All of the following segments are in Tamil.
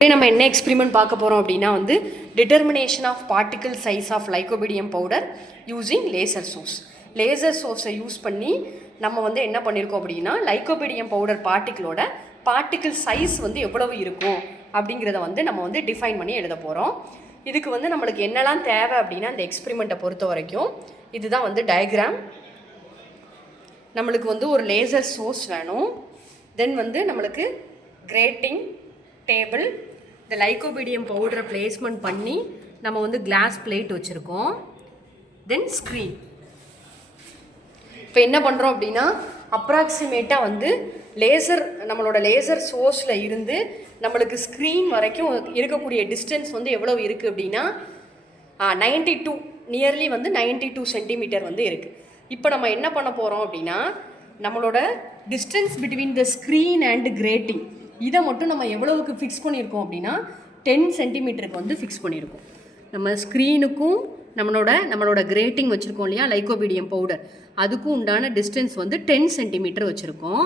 நம்ம என்ன எக்ஸ்பிரிமெண்ட் பார்க்க போகிறோம் அப்படின்னா வந்து determination of particle size of lycopodium powder using laser source. Laser சோர்ஸை யூஸ் பண்ணி நம்ம வந்து என்ன பண்ணியிருக்கோம் அப்படின்னா லைக்கோபிடியம் பவுடர் பார்ட்டிக்கிள் சைஸ் வந்து எவ்வளவு இருக்கும் அப்படிங்கிறத வந்து நம்ம வந்து டிஃபைன் பண்ணி எழுத போகிறோம். இதுக்கு வந்து நம்மளுக்கு என்னெல்லாம் தேவை அப்படின்னா இந்த எக்ஸ்பிரிமெண்ட்டை பொறுத்த வரைக்கும் இதுதான் வந்து டயக்ராம். நம்மளுக்கு வந்து ஒரு லேசர் சோர்ஸ் வேணும். தென் வந்து நம்மளுக்கு கிரேட்டிங் டேபிள், இந்த லைக்கோபிடியம் பவுடரை பிளேஸ்மெண்ட் பண்ணி நம்ம வந்து கிளாஸ் பிளேட் வச்சுருக்கோம். தென் ஸ்க்ரீன். இப்போ என்ன பண்ணுறோம் அப்படின்னா அப்ராக்சிமேட்டாக வந்து நம்மளோட லேசர் சோர்ஸில் இருந்து நம்மளுக்கு ஸ்க்ரீன் வரைக்கும் இருக்கக்கூடிய டிஸ்டன்ஸ் வந்து எவ்வளோ இருக்குது அப்படின்னா 92 நியர்லி வந்து 92 சென்டிமீட்டர் வந்து இருக்குது. இப்போ நம்ம என்ன பண்ண போகிறோம் அப்படின்னா நம்மளோட distance between the screen and grating இதை மட்டும் நம்ம எவ்வளவுக்கு ஃபிக்ஸ் பண்ணியிருக்கோம் அப்படின்னா 10 சென்டிமீட்டருக்கு வந்து ஃபிக்ஸ் பண்ணியிருக்கோம். நம்ம ஸ்க்ரீனுக்கும் நம்மளோட கிரேட்டிங் வச்சுருக்கோம் இல்லையா லைக்கோபிடியம் பவுடர், அதுக்கும் உண்டான டிஸ்டன்ஸ் வந்து 10 சென்டிமீட்டர் வச்சுருக்கோம்.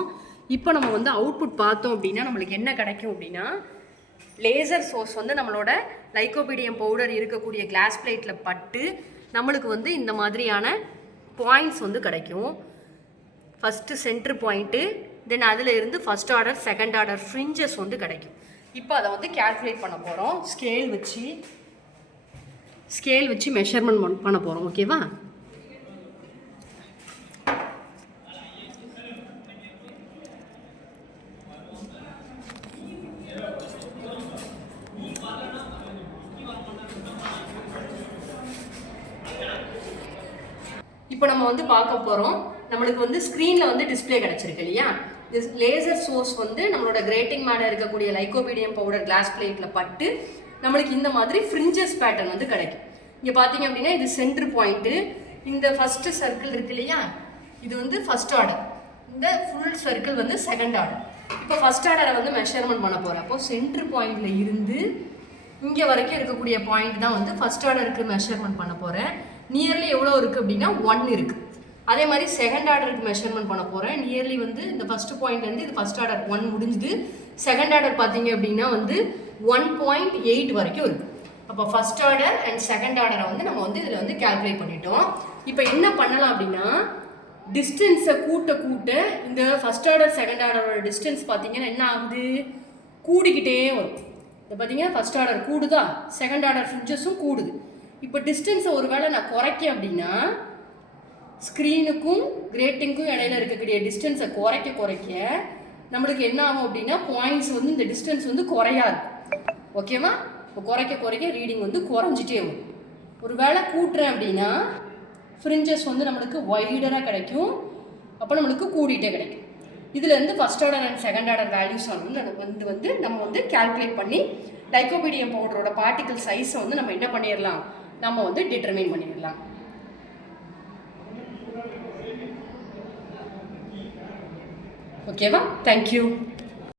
இப்போ நம்ம வந்து அவுட்புட் பார்த்தோம் அப்படின்னா நம்மளுக்கு என்ன கிடைக்கும் அப்படின்னா லேசர் சோர்ஸ் வந்து நம்மளோட லைக்கோபிடியம் பவுடர் இருக்கக்கூடிய கிளாஸ் பிளேட்டில் பட்டு நம்மளுக்கு வந்து இந்த மாதிரியான பாயிண்ட்ஸ் வந்து கிடைக்கும். ஃபஸ்ட்டு சென்ட்ரு பாயிண்ட்டு, தென் அதில் இருந்து first order second order fringes வந்து கிடைக்கும். இப்போ அதை வந்து கேல்குலேட் பண்ண போகிறோம். ஸ்கேல் வச்சு மெஷர்மெண்ட் பண்ண போகிறோம். ஓகேவா? இப்போ நம்ம வந்து பார்க்க போகிறோம். நம்மளுக்கு வந்து ஸ்க்ரீனில் வந்து டிஸ்பிளே கிடச்சிருக்கு இல்லையா? லேசர் சோர்ஸ் வந்து நம்மளோட கிரேட்டிங் மேலே இருக்கக்கூடிய லைக்கோபிடியம் பவுடர் கிளாஸ் பிளேட்டில் பட்டு நம்மளுக்கு இந்த மாதிரி ஃப்ரிஞ்சஸ் பேட்டர்ன் வந்து கிடைக்கும். இங்கே பார்த்தீங்க அப்படின்னா இது சென்ட்ரு பாயிண்ட்டு, இந்த ஃபஸ்ட்டு சர்க்கிள் இருக்கு இல்லையா, இது வந்து ஃபஸ்ட் ஆர்டர், இந்த ஃபுல் சர்க்கிள் வந்து செகண்ட் ஆர்டர். இப்போ ஃபஸ்ட் ஆர்டரை வந்து மெஷர்மெண்ட் பண்ண போகிறேன். அப்போது சென்ட்ரு பாயிண்டில் இருந்து இங்கே வரைக்கும் இருக்கக்கூடிய பாயிண்ட் தான் வந்து ஃபஸ்ட் ஆர்டருக்கு மெஷர்மெண்ட் பண்ண போகிறேன். நியர்லி எவ்வளோ இருக்குது அப்படின்னா 1 இருக்குது. அதே மாதிரி செகண்ட் ஆர்டருக்கு மெஷர்மெண்ட் பண்ண போகிறேன். நியர்லி வந்து இந்த ஃபஸ்ட்டு பாயிண்ட்லேருந்து இது ஃபஸ்ட் ஆர்டர் 1 முடிஞ்சுது. செகண்ட் ஆர்டர் பார்த்தீங்க அப்படின்னா வந்து 1.8 வரைக்கும் இருக்குது. அப்போ ஃபஸ்ட் ஆர்டர் அண்ட் செகண்ட் ஆர்டரை வந்து நம்ம வந்து இதில் வந்து கேல்குலேட் பண்ணிட்டோம். இப்போ என்ன பண்ணலாம் அப்படின்னா டிஸ்டன்ஸை கூட்ட இந்த ஃபஸ்ட் ஆர்டர் செகண்ட் ஆர்டரோட டிஸ்டன்ஸ் பார்த்தீங்கன்னா என்ன ஆகுது, கூடிக்கிட்டே வரும். இப்போ பார்த்தீங்கன்னா ஃபஸ்ட் ஆர்டர் கூடுதா, செகண்ட் ஆர்டர் ஃப்ரிஞ்சஸும் கூடுது. இப்போ டிஸ்டன்ஸை ஒரு வேளை நான் குறைக்க அப்படின்னா ஸ்க்ரீனுக்கும் கிரேட்டிங்க்கும் இடையில இருக்கக்கூடிய டிஸ்டன்ஸை குறைக்க நம்மளுக்கு என்ன ஆகும் அப்படின்னா பாயிண்ட்ஸ் வந்து இந்த டிஸ்டன்ஸ் வந்து குறையா இருக்கும். ஓகேவா? இப்போ குறைக்க ரீடிங் வந்து குறைஞ்சிட்டே வரும். ஒரு வேளை கூட்டுறேன் அப்படின்னா ஃப்ரிஞ்சஸ் வந்து நம்மளுக்கு வைடராக கிடைக்கும். அப்போ நம்மளுக்கு கூடிட்டே கிடைக்கும். இதுலேருந்து first order and second order values வந்து நம்ம வந்து கேல்குலேட் பண்ணி லைக்கோபிடியம் பவுடரோட பார்ட்டிகல் சைஸை வந்து நம்ம என்ன பண்ணிடலாம், நம்ம வந்து டிட்டர்மைன் பண்ணிடலாம். ஓகேவா? தேங்க்யூ.